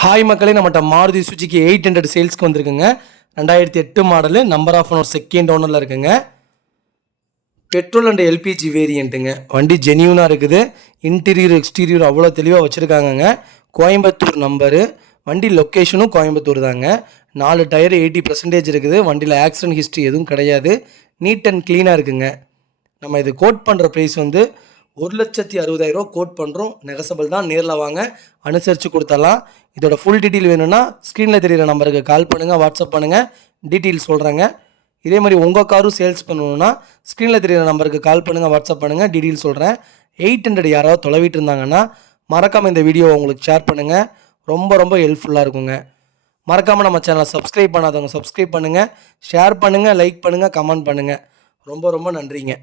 Hi மக்களே, நம்மகிட்ட Maruti Suzuki 800 சேல்ஸ்க்கு வந்திருக்குங்க. 2008 model, number of owner second ஓனரில் இருக்குங்க. பெட்ரோல் அண்ட் எல்பிஜி வேரியண்ட்டுங்க. வண்டி ஜென்யூனாக இருக்குது. இன்டீரியர் எக்ஸ்டீரியர் அவ்வளோ தெளிவாக வச்சுருக்காங்கங்க. கோயம்புத்தூர் நம்பரு. வண்டி லொக்கேஷனும் கோயம்புத்தூர் தாங்க. 4 டயர் 80% இருக்குது. வண்டியில் ஆக்சிடென்ட் ஹிஸ்ட்ரி எதுவும் கிடையாது. நீட் அண்ட் க்ளீனாக இருக்குங்க. நம்ம இது கோட் பண்ணுற ப்ரைஸ் வந்து 1,60,000 கோட் பண்ணுறோம். நெகசபிள் தான். நேரில் வாங்க, அனுசரித்து கொடுத்துடலாம். இதோட ஃபுல் டீட்டெயில் வேணும்னா ஸ்க்ரீனில் தெரிகிற நம்பருக்கு கால் பண்ணுங்கள், வாட்ஸ்அப் பண்ணுங்கள், டீட்டெயில் சொல்கிறேங்க. இதே மாதிரி உங்கள் காரும் சேல்ஸ் பண்ணணுன்னா ஸ்க்ரீனில் தெரிகிற நம்பருக்கு கால் பண்ணுங்கள், வாட்ஸ்அப் பண்ணுங்கள், டீட்டெயில் சொல்கிறேன். 800 யாராவது தொலைவிட்டு இருந்தாங்கன்னா மறக்காமல் இந்த வீடியோவை உங்களுக்கு ஷேர் பண்ணுங்கள். ரொம்ப ஹெல்ப்ஃபுல்லாக இருக்குங்க. மறக்காமல் நம்ம சேனலை சப்ஸ்கிரைப் பண்ணாதவங்க சப்ஸ்கிரைப் பண்ணுங்கள், ஷேர் பண்ணுங்கள், லைக் பண்ணுங்கள், கமெண்ட் பண்ணுங்கள். ரொம்ப நன்றிங்க.